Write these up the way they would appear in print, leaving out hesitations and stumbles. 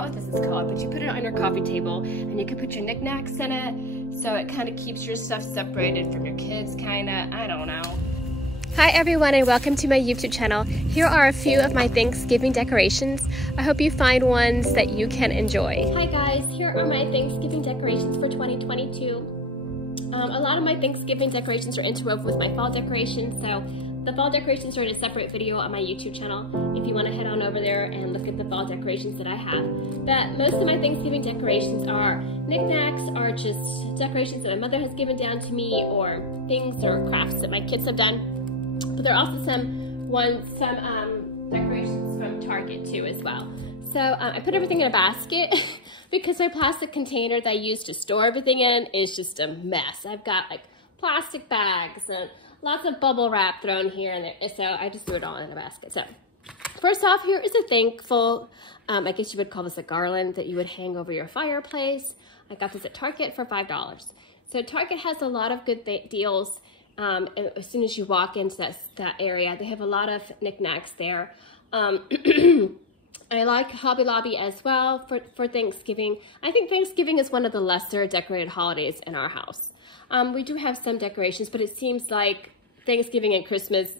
forgot what this is called, but you put it on your coffee table and you can put your knickknacks in it. So it kind of keeps your stuff separated from your kids, kind of, I don't know. Hi everyone and welcome to my YouTube channel. Here are a few of my Thanksgiving decorations. I hope you find ones that you can enjoy. Hi guys, here are my Thanksgiving decorations for 2022. A lot of my Thanksgiving decorations are interwoven with my fall decorations, so the fall decorations are in a separate video on my YouTube channel if you want to head on over there and look at the fall decorations that I have. But most of my Thanksgiving decorations are knickknacks, or just decorations that my mother has given down to me, or things or crafts that my kids have done. But there are also some decorations from Target too as well. So I put everything in a basket because my plastic container that I use to store everything in is just a mess. I've got like plastic bags and lots of bubble wrap thrown here and there, so I just threw it all in a basket. So first off, here is a thankful, I guess you would call this a garland that you would hang over your fireplace. I got this at Target for $5. So Target has a lot of good deals. As soon as you walk into that area, they have a lot of knickknacks there. I like Hobby Lobby as well for Thanksgiving. I think Thanksgiving is one of the lesser decorated holidays in our house. We do have some decorations, but it seems like Thanksgiving and Christmas,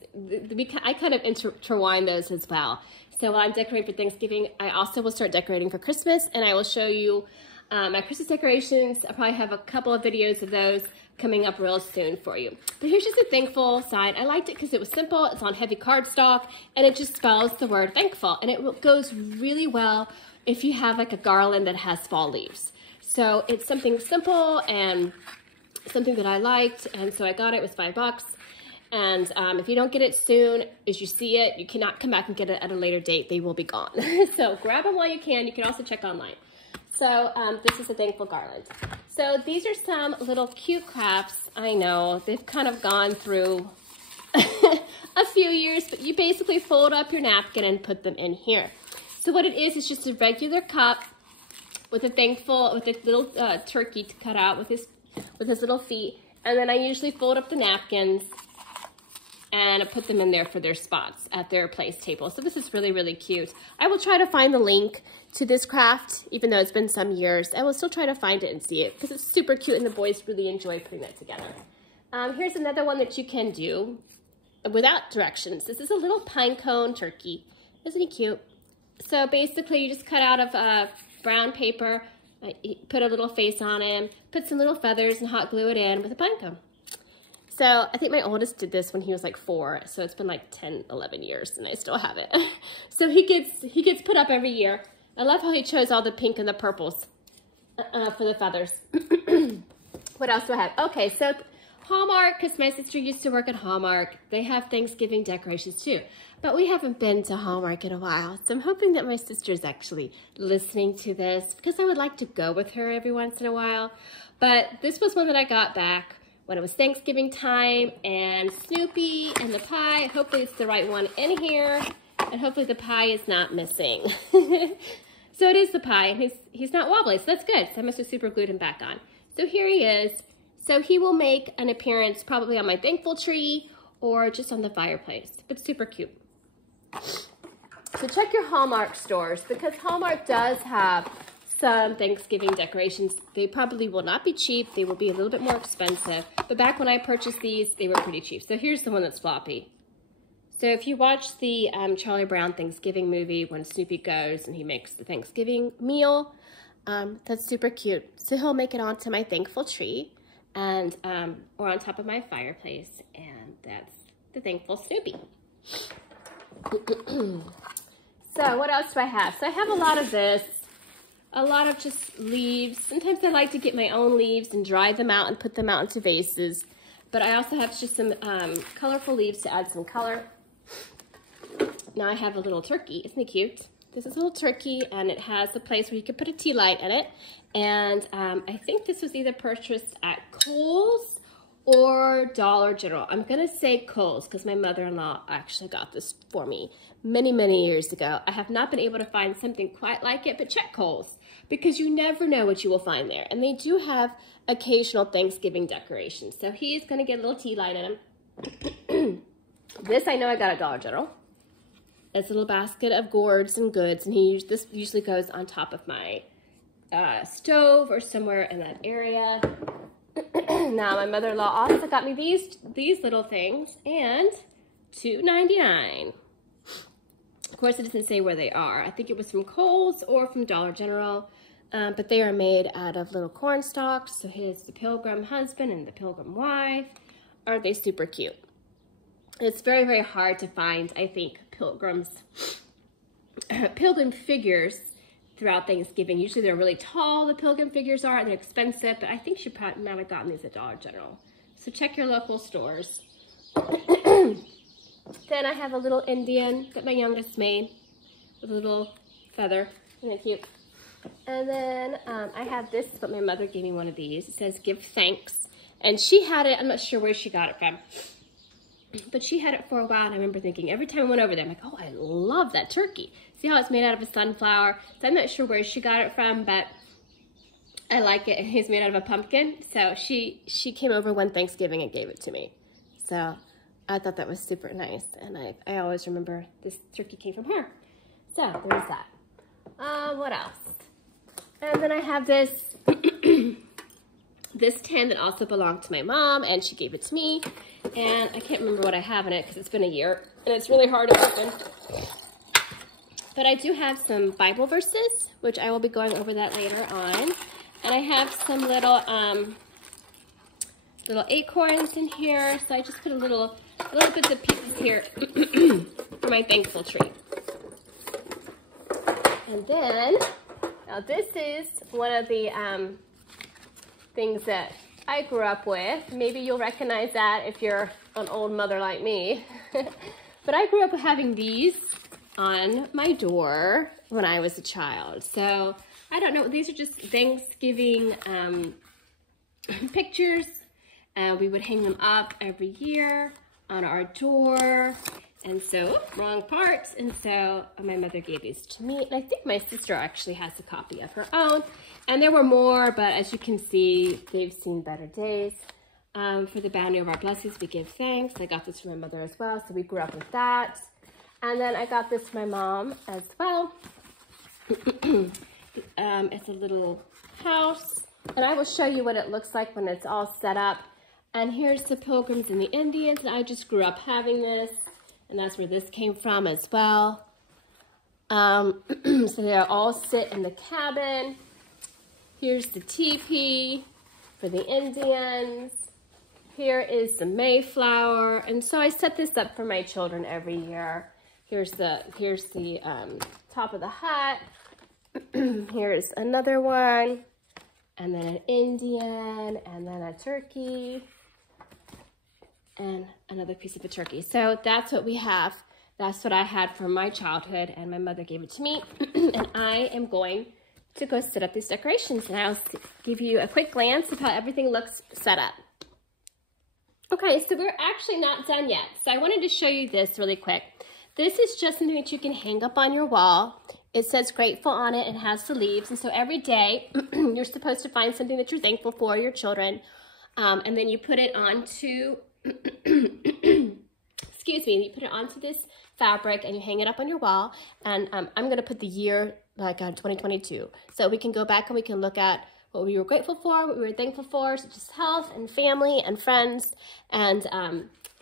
I kind of intertwine those as well. So while I'm decorating for Thanksgiving, I also will start decorating for Christmas, and I will show you my Christmas decorations. I'll probably have a couple of videos of those coming up real soon for you. But here's just a thankful sign. I liked it because it was simple, it's on heavy cardstock, and it just spells the word thankful. And it goes really well if you have like a garland that has fall leaves. So it's something simple and something that I liked, and so I got it. It was $5. And if you don't get it soon, as you see it, you cannot come back and get it at a later date. They will be gone. So grab them while you can. You can also check online. So this is a thankful garland. So these are some little cute crafts. I know they've kind of gone through a few years, but you basically fold up your napkin and put them in here. So what it is just a regular cup with a little turkey to cut out with his little feet. And then I usually fold up the napkins and I put them in there for their spots at their place table. So this is really, really cute. I will try to find the link to this craft, even though it's been some years. I will still try to find it and see it because it's super cute and the boys really enjoy putting that together. Here's another one that you can do without directions. This is a little pine cone turkey. Isn't he cute? So basically you just cut out of brown paper, put a little face on him, put some little feathers and hot glue it in with a pine cone. So I think my oldest did this when he was like 4, so it's been like 10, 11 years and I still have it. So he gets put up every year. I love how he chose all the pink and the purples for the feathers. What else do I have? Okay, so Hallmark, because my sister used to work at Hallmark, they have Thanksgiving decorations too. But we haven't been to Hallmark in a while, so I'm hoping that my sister's actually listening to this because I would like to go with her every once in a while. But this was one that I got back when it was Thanksgiving time, and Snoopy and the pie. Hopefully it's the right one in here, and hopefully the pie is not missing. So it is the pie, and he's not wobbly, so that's good. So I must have super glued him back on. So here he is. So he will make an appearance probably on my thankful tree or just on the fireplace, but super cute. So check your Hallmark stores because Hallmark does have some Thanksgiving decorations. They probably will not be cheap. They will be a little bit more expensive. But back when I purchased these, they were pretty cheap. So here's the one that's floppy. So if you watch the Charlie Brown Thanksgiving movie when Snoopy goes and he makes the Thanksgiving meal, that's super cute. So he'll make it onto my thankful tree and or on top of my fireplace, and that's the thankful Snoopy. So what else do I have? So I have a lot of this. A lot of just leaves. Sometimes I like to get my own leaves and dry them out and put them out into vases. But I also have just some colorful leaves to add some color. Now I have a little turkey. Isn't it cute? This is a little turkey, and it has a place where you can put a tea light in it. And I think this was either purchased at Kohl's or Dollar General. I'm going to say Kohl's because my mother-in-law actually got this for me many, many years ago. I have not been able to find something quite like it, but check Kohl's because you never know what you will find there. And they do have occasional Thanksgiving decorations. So he's going to get a little tea light in him. This I know I got at Dollar General. It's a little basket of gourds and goods, and this usually goes on top of my stove or somewhere in that area. Now my mother-in-law also got me these little things, and $2.99. Of course, it doesn't say where they are. I think it was from Kohl's or from Dollar General, but they are made out of little corn stalks. So here's the pilgrim husband and the pilgrim wife. Aren't they super cute? It's very, very hard to find, I think, pilgrim figures throughout Thanksgiving. Usually they're really tall, the pilgrim figures are, and they're expensive, but I think she probably might have gotten these at Dollar General. So check your local stores. Then I have a little Indian that my youngest made with a little feather. Isn't it cute? And then I have this, but my mother gave me one of these. It says, "Give thanks." And she had it, I'm not sure where she got it from, but she had it for a while, and I remember thinking, every time I went over there, I'm like, oh, I love that turkey. See how it's made out of a sunflower? So I'm not sure where she got it from, but I like it. It's made out of a pumpkin. So she came over one Thanksgiving and gave it to me. So I thought that was super nice, and I always remember this turkey came from her. So there's that. What else? And then I have this this tin that also belonged to my mom, and she gave it to me. And I can't remember what I have in it because it's been a year, and it's really hard to open. But I do have some Bible verses, which I will be going over that later on. And I have some little acorns in here, so I just put a little bits of pieces here for my thankful tree. And then, now this is one of the things that I grew up with. Maybe you'll recognize that if you're an old mother like me. But I grew up having these on my door when I was a child. So I don't know, these are just Thanksgiving pictures. We would hang them up every year on our door. And so, wrong part. And so my mother gave these to me. And I think my sister actually has a copy of her own. And there were more, but as you can see, they've seen better days. For the bounty of our blessings, we give thanks. I got this from my mother as well, so we grew up with that. And then I got this from my mom as well. It's a little house. And I will show you what it looks like when it's all set up. And here's the Pilgrims and the Indians. And I just grew up having this. And that's where this came from as well. So they all sit in the cabin. Here's the teepee for the Indians. Here is the Mayflower. And so I set this up for my children every year. Here's the top of the hut. Here's another one. And then an Indian, and then a turkey. And another piece of a turkey. So that's what we have. That's what I had from my childhood, and my mother gave it to me. And I am going to go set up these decorations, and I'll give you a quick glance of how everything looks set up. Okay, so we're actually not done yet. So I wanted to show you this really quick. This is just something that you can hang up on your wall. It says grateful on it and has the leaves. And so every day you're supposed to find something that you're thankful for, your children, and then you put it onto excuse me, you put it onto this fabric and you hang it up on your wall. And I'm going to put the year like 2022, so we can go back and we can look at what we were grateful for, what we were thankful for, such as health and family and friends. And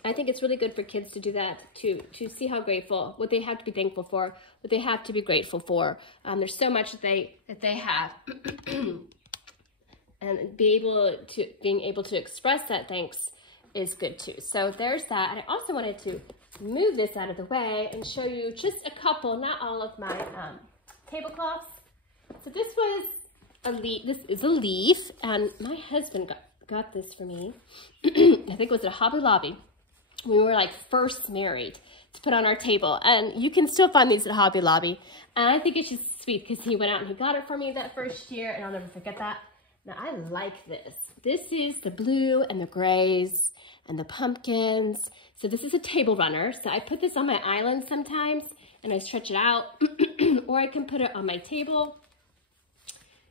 I think it's really good for kids to do that, to see how grateful, what they have to be thankful for, what they have to be grateful for. There's so much that they have. And being able to express that thanks is good too. So there's that. And I also wanted to move this out of the way and show you just a couple, not all of my tablecloths. So this was a leaf. This is a leaf, and my husband got this for me. I think it was at Hobby Lobby. We were like first married, to put on our table, and you can still find these at Hobby Lobby. And I think it's just sweet because he went out and he got it for me that first year, and I'll never forget that. Now I like this. This is the blue and the grays and the pumpkins. So this is a table runner. So I put this on my island sometimes and I stretch it out, or I can put it on my table.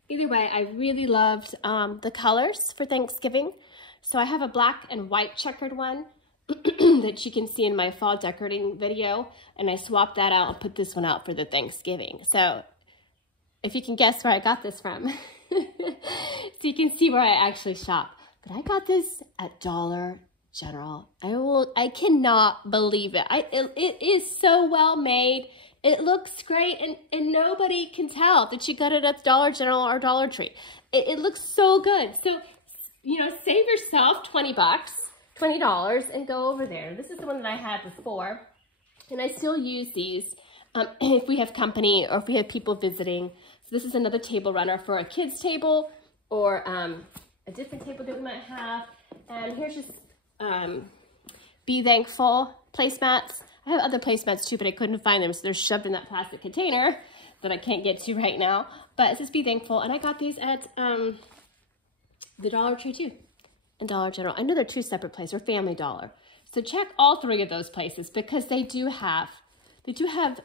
Either way, I really loved the colors for Thanksgiving. So I have a black and white checkered one. that you can see in my fall decorating video, and I swapped that out and put this one out for the Thanksgiving. So if you can guess where I got this from, so you can see where I actually shop. But I got this at Dollar General. I cannot believe it. It is so well made. It looks great, and nobody can tell that you got it at Dollar General or Dollar Tree. It looks so good. So, you know, save yourself $20, and go over there. This is the one that I had before, and I still use these if we have company or if we have people visiting. So this is another table runner for a kid's table or a different table that we might have. And here's just Be Thankful placemats. I have other placemats too, but I couldn't find them, so they're shoved in that plastic container that I can't get to right now. But it says Be Thankful, and I got these at the Dollar Tree too, and Dollar General. I know they're two separate places, or Family Dollar. So check all three of those places, because they do have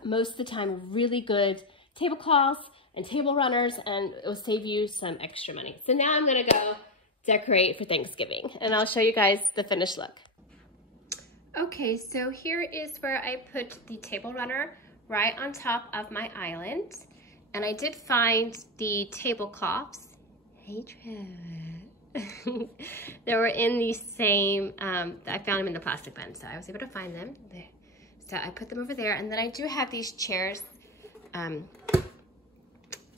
most of the time really good tablecloths and table runners, and it will save you some extra money. So now I'm gonna go decorate for Thanksgiving, and I'll show you guys the finished look. Okay, so here is where I put the table runner right on top of my island. And I did find the tablecloths. Hey, Trevor. They were in the same, I found them in the plastic bin, so I was able to find them there. So I put them over there, and then I do have these chairs,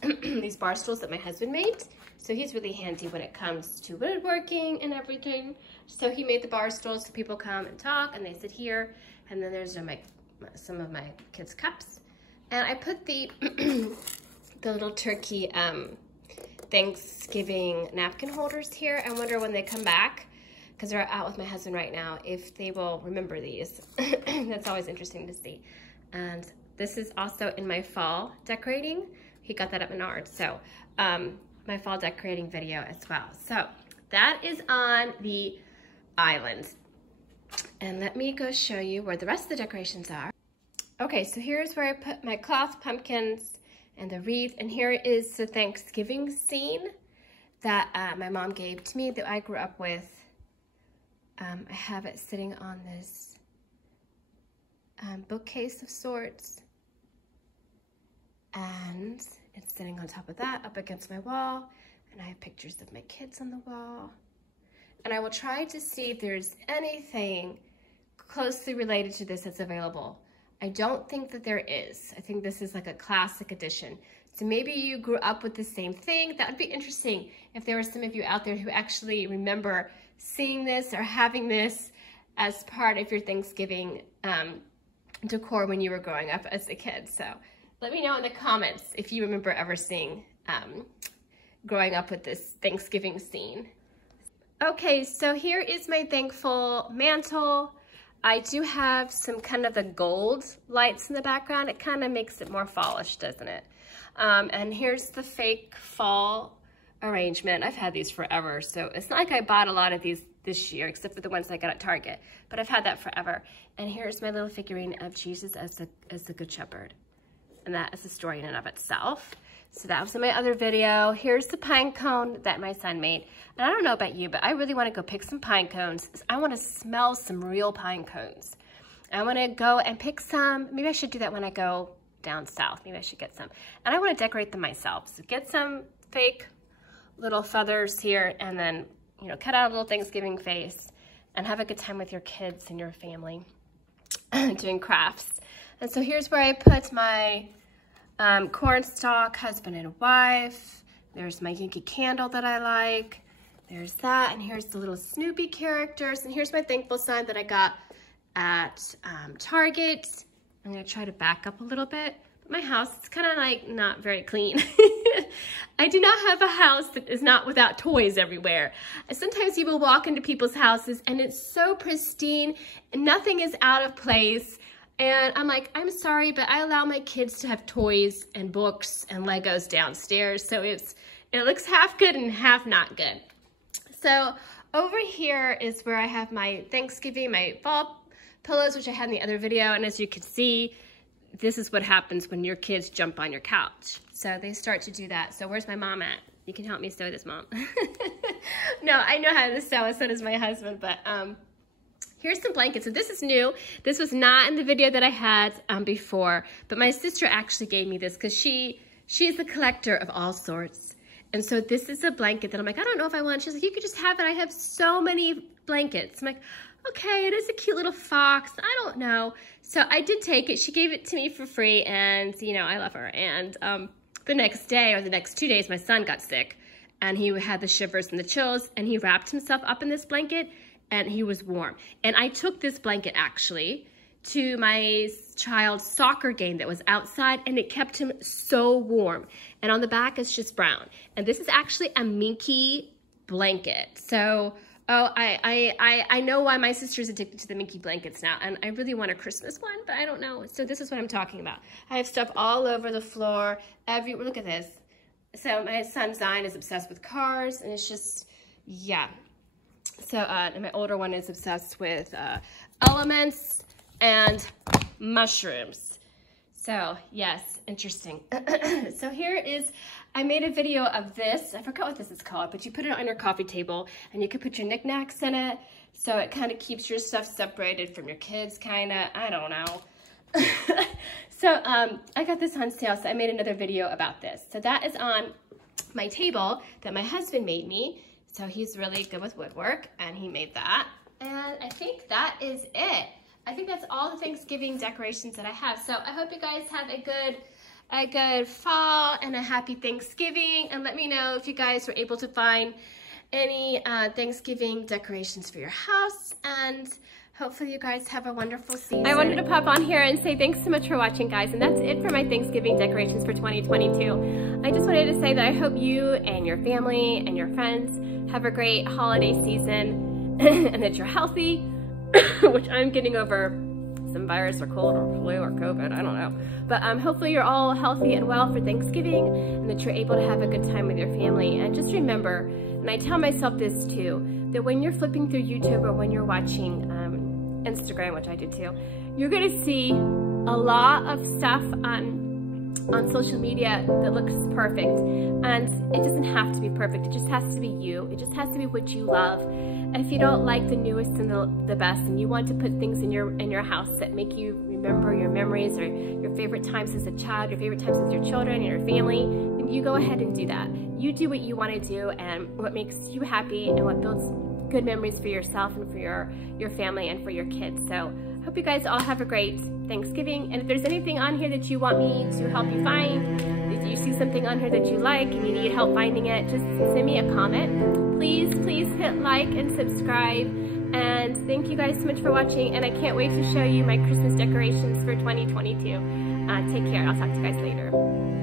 these bar stools that my husband made. So he's really handy when it comes to woodworking and everything. So he made the bar stools so people come and talk, and they sit here. And then there's some of my kids' cups. And I put the the little turkey Thanksgiving napkin holders here. I wonder when they come back, because they're out with my husband right now, if they will remember these. That's always interesting to see. And this is also in my fall decorating. He got that at Menards. So my fall decorating video as well. So that is on the island. And let me go show you where the rest of the decorations are. Okay, so here's where I put my cloth pumpkins and the wreath. And here is the Thanksgiving scene that my mom gave to me that I grew up with. I have it sitting on this bookcase of sorts. And it's sitting on top of that, up against my wall. And I have pictures of my kids on the wall. And I will try to see if there's anything closely related to this that's available. I don't think that there is. I think this is like a classic edition. So maybe you grew up with the same thing. That would be interesting if there were some of you out there who actually remember seeing this or having this as part of your Thanksgiving decor when you were growing up as a kid. So let me know in the comments if you remember ever seeing, growing up with this Thanksgiving scene. Okay, so here is my thankful mantle. I do have some kind of the gold lights in the background. It kind of makes it more fallish, doesn't it? And here's the fake fall arrangement. I've had these forever, so it's not like I bought a lot of these this year, except for the ones I got at Target, but I've had that forever. And here's my little figurine of Jesus as the Good Shepherd. And that is a story in and of itself. So that was in my other video. Here's the pine cone that my son made. And I don't know about you, but I really want to go pick some pine cones. I want to smell some real pine cones. I want to go and pick some. Maybe I should do that when I go down south. Maybe I should get some. And I want to decorate them myself. So get some fake little feathers here, and then, you know, cut out a little Thanksgiving face and have a good time with your kids and your family doing crafts. And so here's where I put my cornstalk husband and wife. There's my Yankee candle that I like. There's that, and here's the little Snoopy characters. And here's my thankful sign that I got at Target. I'm gonna try to back up a little bit. But my house is kind of like not very clean. I do not have a house that is not without toys everywhere. Sometimes you will walk into people's houses and it's so pristine and nothing is out of place. And I'm like, I'm sorry, but I allow my kids to have toys and books and Legos downstairs. So it looks half good and half not good. So over here is where I have my Thanksgiving, my fall pillows, which I had in the other video. And as you can see, this is what happens when your kids jump on your couch. So they start to do that. So where's my mom at? You can help me sew this, Mom. No, I know how to sew, so does my husband, but here's some blankets. So this is new. This was not in the video that I had before, but my sister actually gave me this because she's a collector of all sorts. And so this is a blanket that I'm like, I don't know if I want. She's like, you could just have it. I have so many blankets. I'm like, okay, it is a cute little fox. I don't know. So I did take it. She gave it to me for free, and you know, I love her. And the next day, or the next 2 days, my son got sick, and he had the shivers and the chills, and he wrapped himself up in this blanket, and he was warm. And I took this blanket actually to my child's soccer game that was outside, and it kept him so warm. And on the back, it's just brown. And this is actually a minky blanket. So, oh, I know why my sister's addicted to the minky blankets now, and I really want a Christmas one, but I don't know. So this is what I'm talking about. I have stuff all over the floor, everywhere. Look at this. So my son Zion is obsessed with cars, and it's just, yeah. So and my older one is obsessed with elements and mushrooms. So yes, interesting. So here is, I made a video of this. I forgot what this is called, but you put it on your coffee table and you can put your knickknacks in it. So it kind of keeps your stuff separated from your kids, kind of, I don't know. So I got this on sale, so I made another video about this. So that is on my table that my husband made me. So he's really good with woodwork, and he made that. And I think that is it. I think that's all the Thanksgiving decorations that I have. So I hope you guys have a good fall and a happy Thanksgiving. And let me know if you guys were able to find any Thanksgiving decorations for your house. And hopefully you guys have a wonderful season. I wanted to pop on here and say thanks so much for watching, guys. And that's it for my Thanksgiving decorations for 2022. I just wanted to say that I hope you and your family and your friends have a great holiday season and that you're healthy, which I'm getting over some virus or cold or flu or COVID, I don't know. But hopefully you're all healthy and well for Thanksgiving, and that you're able to have a good time with your family. And just remember, and I tell myself this too, that when you're flipping through YouTube or when you're watching Instagram, which I do too, you're gonna see a lot of stuff on social media that looks perfect, and it doesn't have to be perfect. It just has to be you. It just has to be what you love. And if you don't like the newest and the best, and you want to put things in your house that make you remember your memories or your favorite times as a child, your favorite times with your children and your family, then you go ahead and do that. You do what you want to do and what makes you happy and what builds good memories for yourself and for your family and for your kids. So hope you guys all have a great Thanksgiving. And if there's anything on here that you want me to help you find, if you see something on here that you like and you need help finding it, just send me a comment. Please hit like and subscribe. And thank you guys so much for watching. And I can't wait to show you my Christmas decorations for 2022. Take care. I'll talk to you guys later.